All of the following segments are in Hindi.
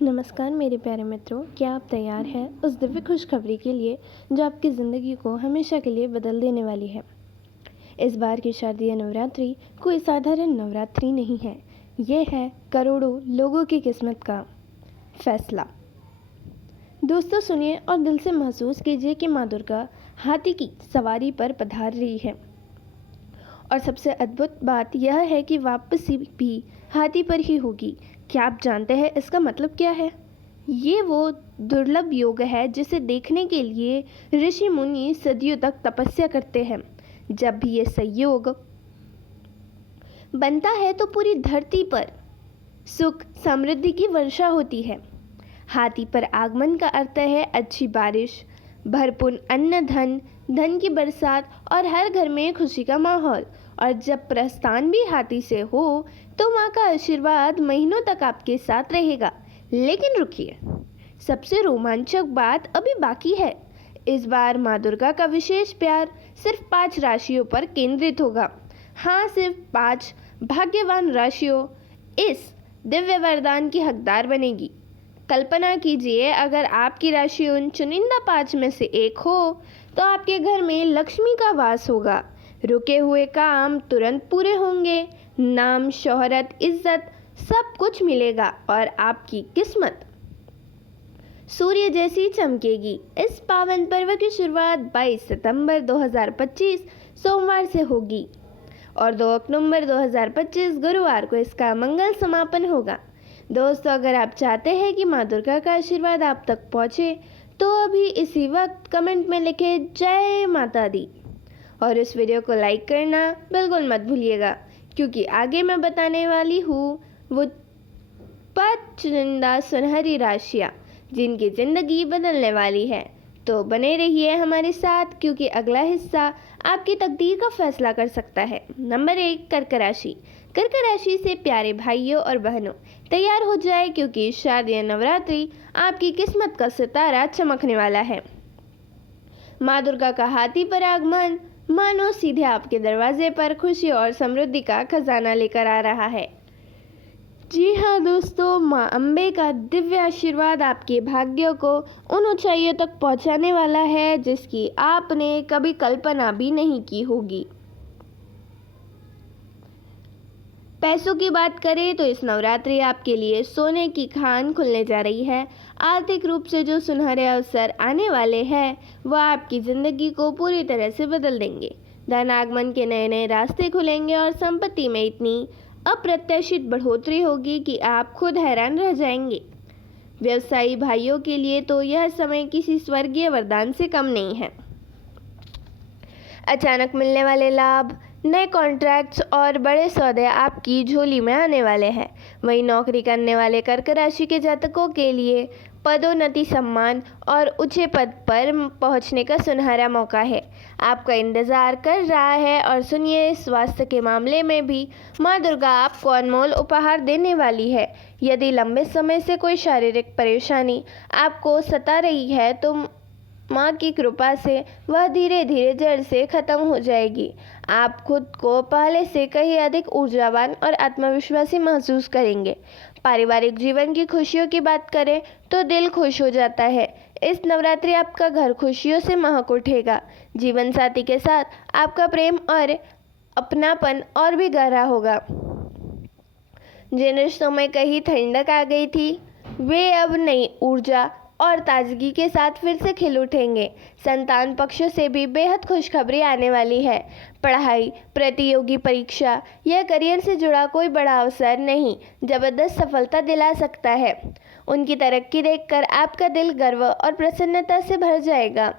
नमस्कार मेरे प्यारे मित्रों, क्या आप तैयार हैं उस दिव्य खुशखबरी के लिए जो आपकी ज़िंदगी को हमेशा के लिए बदल देने वाली है। इस बार की शारदीय नवरात्रि कोई साधारण नवरात्रि नहीं है। ये है करोड़ों लोगों की किस्मत का फैसला। दोस्तों सुनिए और दिल से महसूस कीजिए कि माँ दुर्गा हाथी की सवारी पर पधार रही है। और सबसे अद्भुत बात यह है कि वापसी भी हाथी पर ही होगी। क्या आप जानते हैं इसका मतलब क्या है? ये वो दुर्लभ योग है जिसे देखने के लिए ऋषि मुनि सदियों तक तपस्या करते हैं। जब भी ये संयोग बनता है तो पूरी धरती पर सुख समृद्धि की वर्षा होती है। हाथी पर आगमन का अर्थ है अच्छी बारिश, भरपूर अन्न, धन की बरसात और हर घर में खुशी का माहौल। और जब प्रस्थान भी हाथी से हो तो माँ का आशीर्वाद महीनों तक आपके साथ रहेगा। लेकिन रुकिए, सबसे रोमांचक बात अभी बाकी है। इस बार माँ दुर्गा का विशेष प्यार सिर्फ 5 राशियों पर केंद्रित होगा। हाँ, सिर्फ 5 भाग्यवान राशियों इस दिव्य वरदान की हकदार बनेगी। कल्पना कीजिए, अगर आपकी राशि उन चुनिंदा 5 में से एक हो तो आपके घर में लक्ष्मी का वास होगा। रुके हुए काम तुरंत पूरे होंगे, नाम, शोहरत, इज्जत सब कुछ मिलेगा और आपकी किस्मत सूर्य जैसी चमकेगी। इस पावन पर्व की शुरुआत 22 सितंबर 2025 सोमवार से होगी और 2 अक्टूबर 2025 गुरुवार को इसका मंगल समापन होगा। दोस्तों, अगर आप चाहते हैं कि माँ दुर्गा का आशीर्वाद आप तक पहुँचे तो अभी इसी वक्त कमेंट में लिखें जय माता दी और इस वीडियो को लाइक करना बिल्कुल मत भूलिएगा, क्योंकि आगे मैं बताने वाली हूँ वो 5 चुनिंदा सुनहरी राशियाँ जिनकी ज़िंदगी बदलने वाली है। तो बने रहिए हमारे साथ, क्योंकि अगला हिस्सा आपकी तकदीर का फैसला कर सकता है। नंबर 1, कर्क राशि। कर्क राशि से प्यारे भाइयों और बहनों, तैयार हो जाए क्योंकि शारदीय नवरात्रि आपकी किस्मत का सितारा चमकने वाला है। माँ दुर्गा का हाथी पर आगमन मानो सीधे आपके दरवाजे पर खुशी और समृद्धि का खजाना लेकर आ रहा है। जी हाँ दोस्तों, माँ अम्बे का दिव्य आशीर्वाद आपके भाग्य को उन ऊंचाइयों तक पहुंचाने वाला है जिसकी आपने कभी कल्पना भी नहीं की होगी। पैसों की बात करें तो इस नवरात्रि आपके लिए सोने की खान खुलने जा रही है। आर्थिक रूप से जो सुनहरे अवसर आने वाले हैं वह आपकी ज़िंदगी को पूरी तरह से बदल देंगे। धन आगमन के नए नए रास्ते खुलेंगे और संपत्ति में इतनी अप्रत्याशित बढ़ोतरी होगी कि आप खुद हैरान रह जाएंगे। व्यवसायी भाइयों के लिए तो यह समय किसी स्वर्गीय वरदान से कम नहीं है। अचानक मिलने वाले लाभ, नए कॉन्ट्रैक्ट्स और बड़े सौदे आपकी झोली में आने वाले हैं। वहीं नौकरी करने वाले कर्क राशि के जातकों के लिए पदोन्नति, सम्मान और ऊंचे पद पर पहुंचने का सुनहरा मौका है। आपका इंतजार कर रहा है। और सुनिए, स्वास्थ्य के मामले में भी माँ दुर्गा आपको अनमोल उपहार देने वाली है। यदि लंबे समय से कोई शारीरिक परेशानी आपको सता रही है तो माँ की कृपा से वह धीरे धीरे जड़ से खत्म हो जाएगी। आप खुद को पहले से कहीं अधिक ऊर्जावान और आत्मविश्वासी महसूस करेंगे। पारिवारिक जीवन की खुशियों की बात करें तो दिल खुश हो जाता है। इस नवरात्रि आपका घर खुशियों से महक उठेगा। जीवन साथी के साथ आपका प्रेम और अपनापन और भी गहरा होगा। जिन रिश्तों में कहीं ठंडक आ गई थी वे अब नई ऊर्जा और ताजगी के साथ फिर से खिल उठेंगे। संतान पक्ष से भी बेहद खुशखबरी आने वाली है। पढ़ाई, प्रतियोगी परीक्षा या करियर से जुड़ा कोई बड़ा अवसर नहीं जबरदस्त सफलता दिला सकता है। उनकी तरक्की देखकर आपका दिल गर्व और प्रसन्नता से भर जाएगा।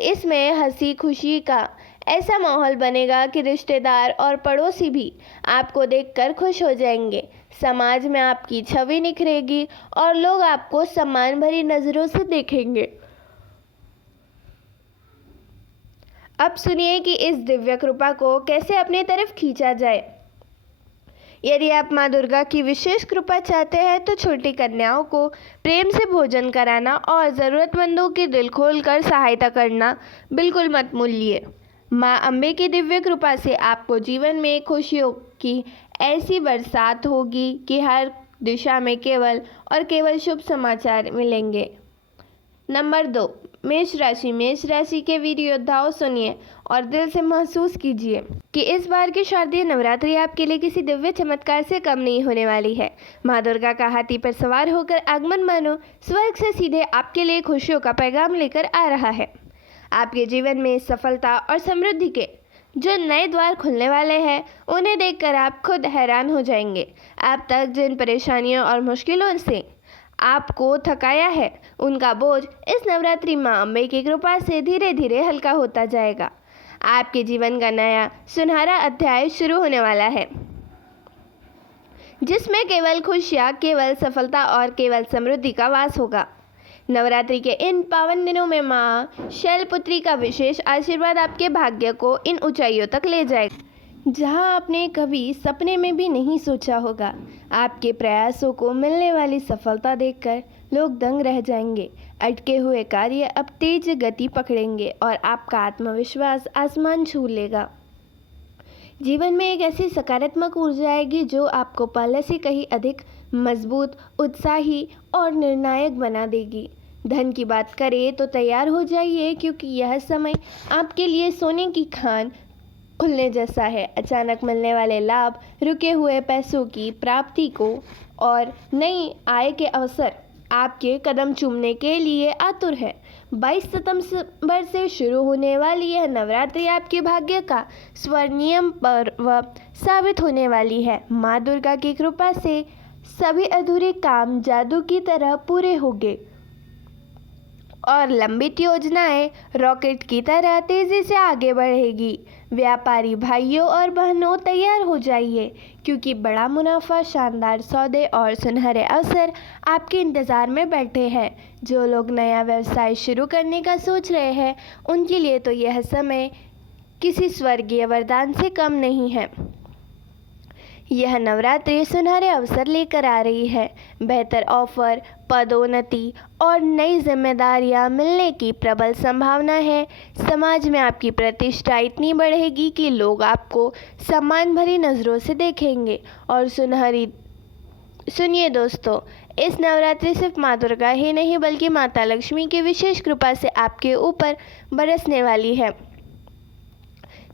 इसमें हंसी खुशी का ऐसा माहौल बनेगा कि रिश्तेदार और पड़ोसी भी आपको देखकर खुश हो जाएंगे। समाज में आपकी छवि निखरेगी और लोग आपको सम्मान भरी नज़रों से देखेंगे। अब सुनिए कि इस दिव्य कृपा को कैसे अपनी तरफ खींचा जाए। यदि आप माँ दुर्गा की विशेष कृपा चाहते हैं तो छोटी कन्याओं को प्रेम से भोजन कराना और ज़रूरतमंदों की दिल खोलकर सहायता करना बिल्कुल मत भूलिए। माँ अम्बे की दिव्य कृपा से आपको जीवन में खुशियों की ऐसी बरसात होगी कि हर दिशा में केवल और केवल शुभ समाचार मिलेंगे। नंबर 2, मेष राशि। मेष राशि के वीर योद्धाओं, सुनिए और दिल से महसूस कीजिए कि इस बार की शारदीय नवरात्रि आपके लिए किसी दिव्य चमत्कार से कम नहीं होने वाली है। माँ दुर्गा का हाथी पर सवार होकर आगमन मानो स्वर्ग से सीधे आपके लिए खुशियों का पैगाम लेकर आ रहा है। आपके जीवन में सफलता और समृद्धि के जो नए द्वार खुलने वाले हैं, उन्हें देखकर आप खुद हैरान हो जाएंगे। अब तक जिन परेशानियों और मुश्किलों से आपको थकाया है, उनका बोझ इस नवरात्रि माँ अम्बे की कृपा से धीरे धीरे हल्का होता जाएगा। आपके जीवन का नया सुनहरा अध्याय शुरू होने वाला है, जिसमें केवल खुशियाँ, केवल सफलता और केवल समृद्धि का वास होगा। नवरात्रि के इन पावन दिनों में माँ शैलपुत्री का विशेष आशीर्वाद आपके भाग्य को इन ऊंचाइयों तक ले जाएगा, जहां आपने कभी सपने में भी नहीं सोचा होगा। आपके प्रयासों को मिलने वाली सफलता देखकर लोग दंग रह जाएंगे। अटके हुए कार्य अब तेज गति पकड़ेंगे और आपका आत्मविश्वास आसमान छू लेगा। जीवन में एक ऐसी सकारात्मक ऊर्जा आएगी जो आपको पहले से कहीं अधिक मजबूत, उत्साही और निर्णायक बना देगी। धन की बात करें तो तैयार हो जाइए, क्योंकि यह समय आपके लिए सोने की खान खुलने जैसा है। अचानक मिलने वाले लाभ, रुके हुए पैसों की प्राप्ति को और नई आय के अवसर आपके कदम चूमने के लिए आतुर है। 22 सितंबर से शुरू होने वाली यह नवरात्रि आपके भाग्य का स्वर्णिम पर्व साबित होने वाली है। माँ दुर्गा की कृपा से सभी अधूरे काम जादू की तरह पूरे होंगे और लंबित योजनाएं रॉकेट की तरह तेजी से आगे बढ़ेगी। व्यापारी भाइयों और बहनों, तैयार हो जाइए, क्योंकि बड़ा मुनाफा, शानदार सौदे और सुनहरे अवसर आपके इंतज़ार में बैठे हैं। जो लोग नया व्यवसाय शुरू करने का सोच रहे हैं, उनके लिए तो यह समय किसी स्वर्गीय वरदान से कम नहीं है। यह नवरात्रि सुनहरे अवसर लेकर आ रही है। बेहतर ऑफर, पदोन्नति और नई जिम्मेदारियां मिलने की प्रबल संभावना है। समाज में आपकी प्रतिष्ठा इतनी बढ़ेगी कि लोग आपको सम्मान भरी नज़रों से देखेंगे। और सुनिए दोस्तों, इस नवरात्रि सिर्फ माँ दुर्गा ही नहीं, बल्कि माता लक्ष्मी की विशेष कृपा से आपके ऊपर बरसने वाली है।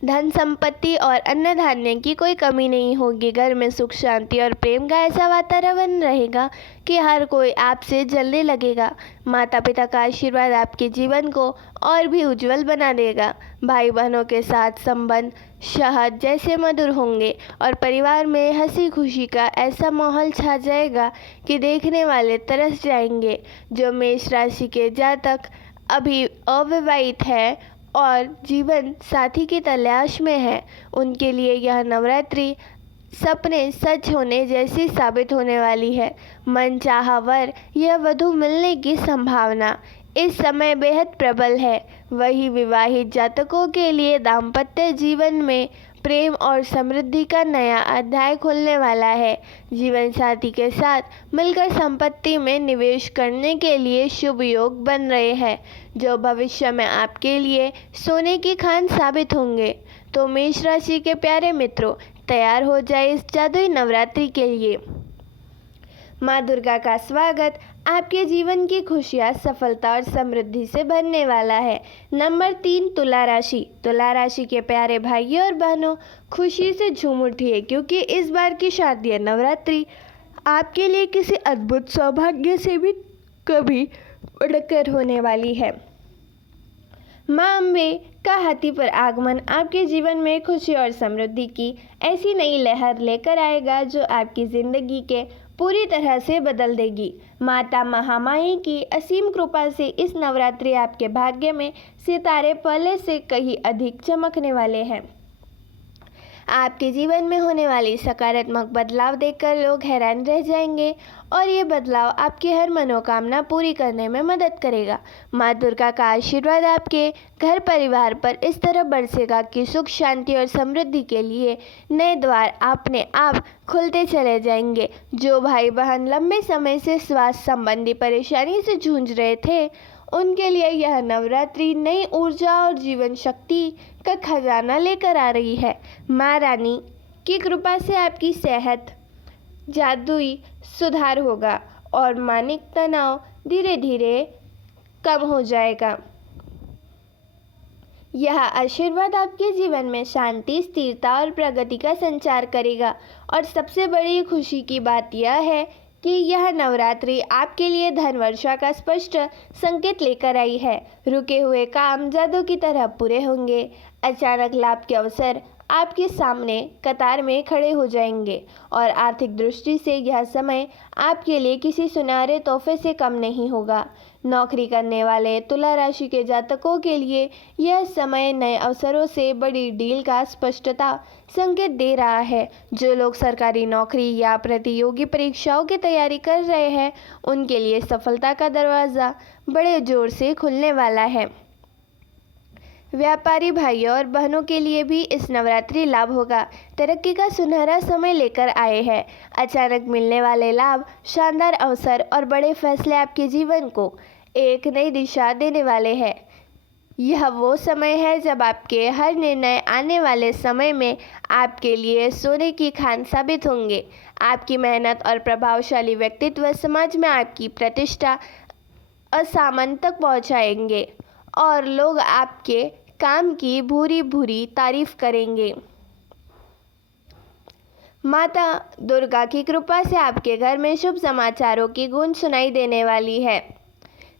धन संपत्ति और अन्न धान्य की कोई कमी नहीं होगी। घर में सुख, शांति और प्रेम का ऐसा वातावरण रहेगा कि हर कोई आपसे जलने लगेगा। माता पिता का आशीर्वाद आपके जीवन को और भी उज्जवल बना देगा। भाई बहनों के साथ संबंध शहद जैसे मधुर होंगे और परिवार में हंसी खुशी का ऐसा माहौल छा जाएगा कि देखने वाले तरस जाएंगे। जो मेष राशि के जातक अभी अविवाहित है और जीवन साथी की तलाश में है, उनके लिए यह नवरात्रि सपने सच होने जैसी साबित होने वाली है। मनचाहा वर या वधू मिलने की संभावना इस समय बेहद प्रबल है। वही विवाहित जातकों के लिए दाम्पत्य जीवन में प्रेम और समृद्धि का नया अध्याय खुलने वाला है। जीवन साथी के साथ मिलकर संपत्ति में निवेश करने के लिए शुभ योग बन रहे हैं, जो भविष्य में आपके लिए सोने की खान साबित होंगे। तो मेष राशि के प्यारे मित्रों, तैयार हो जाए इस जादुई नवरात्रि के लिए। माँ दुर्गा का स्वागत आपके जीवन की खुशियाँ, सफलता और समृद्धि से भरने वाला है। नंबर 3, तुला राशि। तुला राशि के प्यारे भाइयों और बहनों, खुशी से झूम उठिए, क्योंकि इस बार की शारदीय नवरात्रि आपके लिए किसी अद्भुत सौभाग्य से भी कभी बढ़कर होने वाली है। माँ अम्बे का हाथी पर आगमन आपके जीवन में खुशी और समृद्धि की ऐसी नई लहर लेकर आएगा, जो आपकी ज़िंदगी के पूरी तरह से बदल देगी। माता महामाई की असीम कृपा से इस नवरात्रि आपके भाग्य में सितारे पहले से कहीं अधिक चमकने वाले हैं। आपके जीवन में होने वाली सकारात्मक बदलाव देखकर लोग हैरान रह जाएंगे और ये बदलाव आपकी हर मनोकामना पूरी करने में मदद करेगा। माँ दुर्गा का आशीर्वाद आपके घर परिवार पर इस तरह बरसेगा कि सुख, शांति और समृद्धि के लिए नए द्वार अपने आप खुलते चले जाएंगे। जो भाई बहन लंबे समय से स्वास्थ्य संबंधी परेशानी से जूझ रहे थे, उनके लिए यह नवरात्रि नई ऊर्जा और जीवन शक्ति का खजाना लेकर आ रही है। माँ रानी की कृपा से आपकी सेहत जादुई सुधार होगा और मानसिक तनाव धीरे धीरे कम हो जाएगा। यह आशीर्वाद आपके जीवन में शांति, स्थिरता और प्रगति का संचार करेगा। और सबसे बड़ी खुशी की बात यह है कि यह नवरात्रि आपके लिए धन वर्षा का स्पष्ट संकेत लेकर आई है। रुके हुए काम जादू की तरह पूरे होंगे। अचानक लाभ के अवसर आपके सामने कतार में खड़े हो जाएंगे और आर्थिक दृष्टि से यह समय आपके लिए किसी सुनहरे तोहफे से कम नहीं होगा। नौकरी करने वाले तुला राशि के जातकों के लिए यह समय नए अवसरों से बड़ी डील का स्पष्टता संकेत दे रहा है। जो लोग सरकारी नौकरी या प्रतियोगी परीक्षाओं की तैयारी कर रहे हैं, उनके लिए सफलता का दरवाज़ा बड़े जोर से खुलने वाला है। व्यापारी भाइयों और बहनों के लिए भी इस नवरात्रि लाभ होगा। तरक्की का सुनहरा समय लेकर आए हैं। अचानक मिलने वाले लाभ, शानदार अवसर और बड़े फैसले आपके जीवन को एक नई दिशा देने वाले हैं। यह वो समय है जब आपके हर निर्णय आने वाले समय में आपके लिए सोने की खान साबित होंगे। आपकी मेहनत और प्रभावशाली व्यक्तित्व समाज में आपकी प्रतिष्ठा आसमान तक पहुंचाएंगे और लोग आपके काम की भूरी भूरी तारीफ करेंगे। माता दुर्गा की कृपा से आपके घर में शुभ समाचारों की गूंज सुनाई देने वाली है।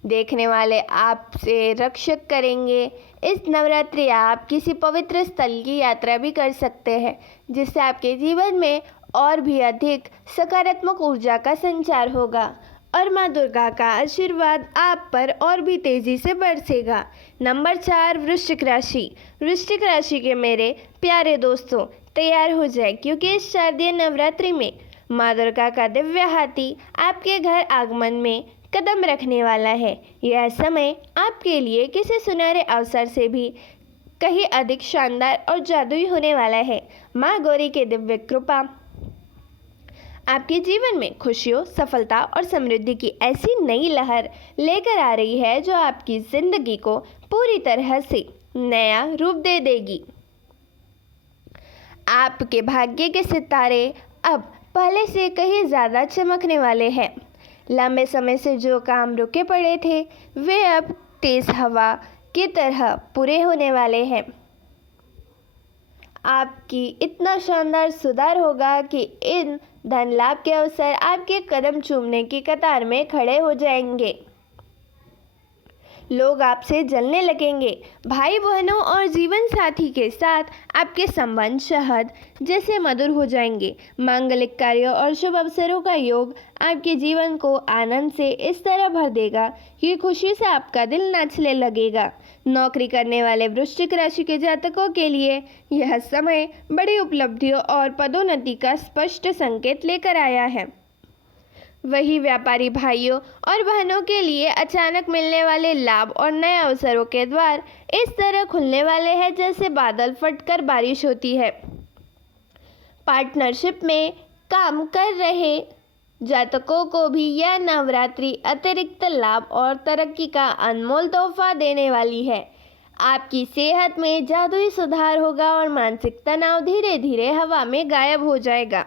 देखने वाले आपसे रक्षक करेंगे। इस नवरात्रि आप किसी पवित्र स्थल की यात्रा भी कर सकते हैं, जिससे आपके जीवन में और भी अधिक सकारात्मक ऊर्जा का संचार होगा और माँ दुर्गा का आशीर्वाद आप पर और भी तेजी से बरसेगा। नंबर 4, वृश्चिक राशि। वृश्चिक राशि के मेरे प्यारे दोस्तों, तैयार हो जाए, क्योंकि इस शारदीय नवरात्रि में माँ दुर्गा का दिव्य हाथी आपके घर आगमन में कदम रखने वाला है। यह समय आपके लिए किसी सुनहरे अवसर से भी कहीं अधिक शानदार और जादुई होने वाला है। माँ गौरी की दिव्य कृपा आपके जीवन में खुशियों, सफलता और समृद्धि की ऐसी नई लहर लेकर आ रही है जो आपकी जिंदगी को पूरी तरह से नया रूप दे देगी। आपके भाग्य के सितारे अब पहले से कहीं ज़्यादा चमकने वाले हैं। लंबे समय से जो काम रुके पड़े थे, वे अब तेज हवा की तरह पूरे होने वाले हैं। आपकी इतना शानदार सुधार होगा कि इन धन लाभ के अवसर आपके कदम चूमने की कतार में खड़े हो जाएंगे। लोग आपसे जलने लगेंगे। भाई बहनों और जीवन साथी के साथ आपके संबंध शहद जैसे मधुर हो जाएंगे। मांगलिक कार्यों और शुभ अवसरों का योग आपके जीवन को आनंद से इस तरह भर देगा कि खुशी से आपका दिल नाचने लगेगा। नौकरी करने वाले वृश्चिक राशि के जातकों के लिए यह समय बड़ी उपलब्धियों और पदोन्नति का स्पष्ट संकेत लेकर आया है। वही व्यापारी भाइयों और बहनों के लिए अचानक मिलने वाले लाभ और नए अवसरों के द्वार इस तरह खुलने वाले हैं जैसे बादल फटकर बारिश होती है। पार्टनरशिप में काम कर रहे जातकों को भी यह नवरात्रि अतिरिक्त लाभ और तरक्की का अनमोल तोहफा देने वाली है। आपकी सेहत में जादुई सुधार होगा और मानसिक तनाव धीरे धीरे हवा में गायब हो जाएगा।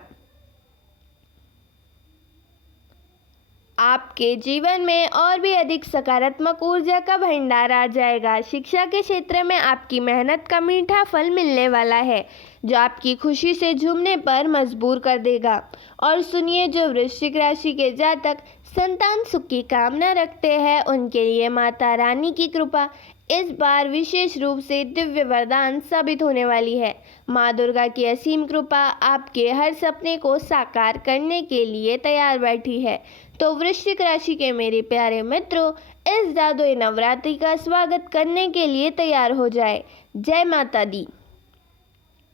आपके जीवन में और भी अधिक सकारात्मक ऊर्जा का भंडार आ जाएगा। शिक्षा के क्षेत्र में आपकी मेहनत का मीठा फल मिलने वाला है, जो आपकी खुशी से झूमने पर मजबूर कर देगा। और सुनिए, जो वृश्चिक राशि के जातक संतान सुख की कामना रखते हैं, उनके लिए माता रानी की कृपा इस बार विशेष रूप से दिव्य वरदान साबित होने वाली है। माँ दुर्गा की असीम कृपा आपके हर सपने को साकार करने के लिए तैयार बैठी है। तो वृश्चिक राशि के मेरे प्यारे मित्रों, इस जादुई नवरात्रि का स्वागत करने के लिए तैयार हो जाए। जय माता दी।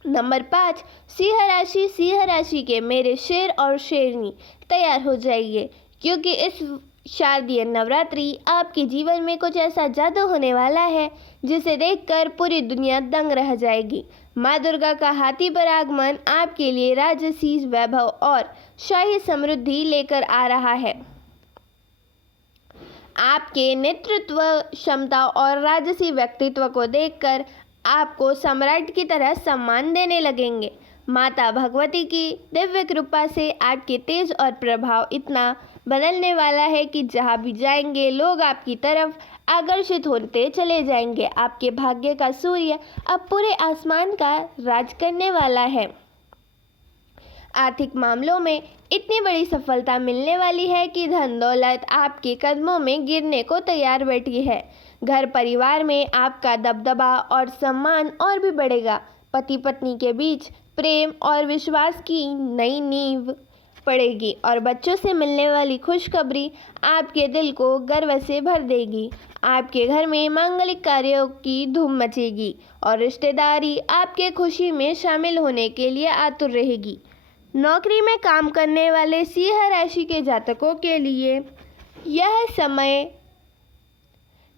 नंबर 5, सिंह राशि। सिंह राशि के मेरे शेर और शेरनी, तैयार हो जाइए, क्योंकि इस शारदीय नवरात्रि आपके जीवन में कुछ ऐसा जादू होने वाला है जिसे देखकर पूरी दुनिया दंग रह जाएगी। माँ दुर्गा का हाथी पर आगमन आपके लिए राजसी वैभव और शाही समृद्धि लेकर आ रहा है। आपके नेतृत्व क्षमता और राजसी व्यक्तित्व को देखकर आपको सम्राट की तरह सम्मान देने लगेंगे। माता भगवती की दिव्य कृपा से आपके तेज और प्रभाव इतना बदलने वाला है कि जहाँ भी जाएंगे लोग आपकी तरफ आकर्षित होते चले जाएंगे। आपके भाग्य का सूर्य अब पूरे आसमान का राज करने वाला है। आर्थिक मामलों में इतनी बड़ी सफलता मिलने वाली है कि धन दौलत आपके कदमों में गिरने को तैयार बैठी है। घर परिवार में आपका दबदबा और सम्मान और भी बढ़ेगा। पति पत्नी के बीच प्रेम और विश्वास की नई नींव पड़ेगी और बच्चों से मिलने वाली खुशखबरी आपके दिल को गर्व से भर देगी। आपके घर में मांगलिक कार्यों की धूम मचेगी और रिश्तेदारी आपके खुशी में शामिल होने के लिए आतुर रहेगी। नौकरी में काम करने वाले सिंह राशि के जातकों के लिए यह समय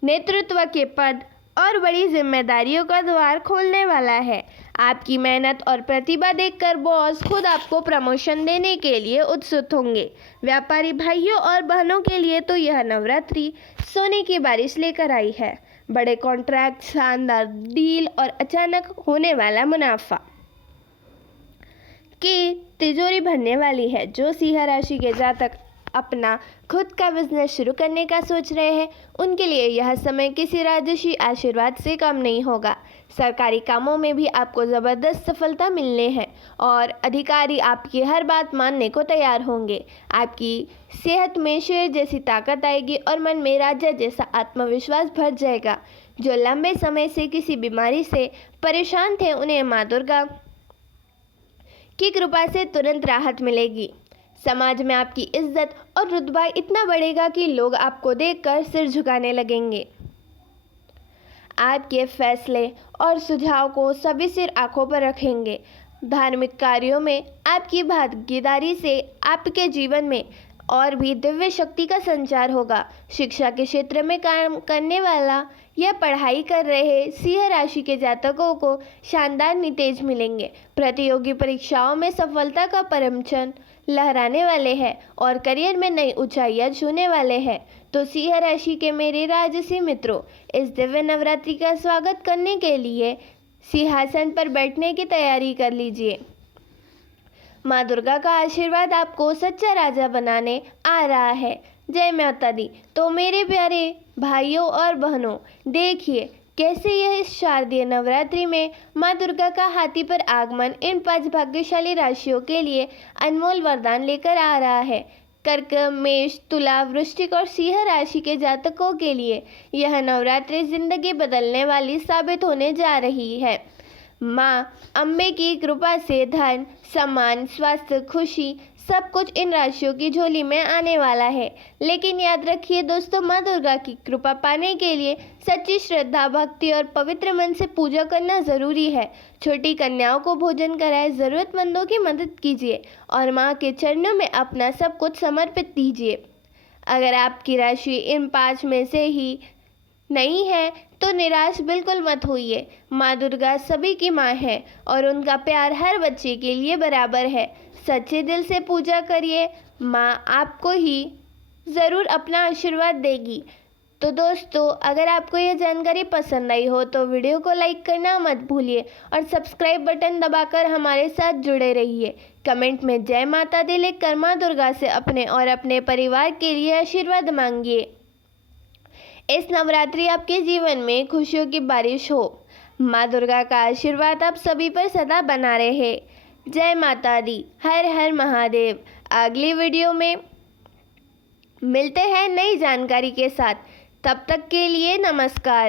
नेतृत्व के पद और बड़ी जिम्मेदारियों का द्वार खोलने वाला है। आपकी मेहनत और प्रतिभा देखकर बॉस खुद आपको प्रमोशन देने के लिए उत्सुक होंगे। व्यापारी भाइयों और बहनों के लिए तो यह नवरात्रि सोने की बारिश लेकर आई है। बड़े कॉन्ट्रैक्ट, शानदार डील और अचानक होने वाला मुनाफा की तिजोरी भरने वाली है। जो सिंह राशि के जातक अपना खुद का बिजनेस शुरू करने का सोच रहे हैं उनके लिए यह समय किसी राजसी आशीर्वाद से कम नहीं होगा। सरकारी कामों में भी आपको ज़बरदस्त सफलता मिलने हैं और अधिकारी आपकी हर बात मानने को तैयार होंगे। आपकी सेहत में शेर जैसी ताकत आएगी और मन में राजा जैसा आत्मविश्वास भर जाएगा। जो लंबे समय से किसी बीमारी से परेशान थे उन्हें माँ दुर्गा की कृपा से तुरंत राहत मिलेगी। समाज में आपकी इज्जत और रुतबा इतना बढ़ेगा कि लोग आपको देखकर सिर झुकाने लगेंगे। आपके फैसले और सुझाव को सभी सिर आंखों पर रखेंगे। धार्मिक कार्यों में आपकी भागीदारी से आपके जीवन में और भी दिव्य शक्ति का संचार होगा। शिक्षा के क्षेत्र में काम करने वाला या पढ़ाई कर रहे सिंह राशि के जातकों को शानदार नतीजे मिलेंगे। प्रतियोगी परीक्षाओं में सफलता का परचम लहराने वाले हैं और करियर में नई ऊंचाइयां छूने वाले हैं। तो सिंह राशि के मेरे राजसी मित्रों, इस दिव्य नवरात्रि का स्वागत करने के लिए सिंहासन पर बैठने की तैयारी कर लीजिए। माँ दुर्गा का आशीर्वाद आपको सच्चा राजा बनाने आ रहा है। जय माता दी। तो मेरे प्यारे भाइयों और बहनों, देखिए कैसे यह इस शारदीय नवरात्रि में माँ दुर्गा का हाथी पर आगमन इन 5 भाग्यशाली राशियों के लिए अनमोल वरदान लेकर आ रहा है। कर्क, मेष, तुला, वृश्चिक और सिंह राशि के जातकों के लिए यह नवरात्रि जिंदगी बदलने वाली साबित होने जा रही है। माँ अम्बे की कृपा से धन, सम्मान, स्वास्थ्य, खुशी सब कुछ इन राशियों की झोली में आने वाला है। लेकिन याद रखिए दोस्तों, माँ दुर्गा की कृपा पाने के लिए सच्ची श्रद्धा, भक्ति और पवित्र मन से पूजा करना ज़रूरी है। छोटी कन्याओं को भोजन कराए, ज़रूरतमंदों की मदद कीजिए और माँ के चरणों में अपना सब कुछ समर्पित कीजिए। अगर आपकी राशि इन 5 में से ही नहीं है तो निराश बिल्कुल मत होइए। माँ दुर्गा सभी की माँ है और उनका प्यार हर बच्चे के लिए बराबर है। सच्चे दिल से पूजा करिए, माँ आपको ही ज़रूर अपना आशीर्वाद देगी। तो दोस्तों, अगर आपको यह जानकारी पसंद आई हो तो वीडियो को लाइक करना मत भूलिए और सब्सक्राइब बटन दबाकर हमारे साथ जुड़े रहिए। कमेंट में जय माता दी लिखकर माँ दुर्गा से अपने और अपने परिवार के लिए आशीर्वाद मांगिए। इस नवरात्रि आपके जीवन में खुशियों की बारिश हो। माँ दुर्गा का आशीर्वाद आप सभी पर सदा बना रहे। जय माता दी। हर हर महादेव। अगली वीडियो में मिलते हैं नई जानकारी के साथ। तब तक के लिए नमस्कार।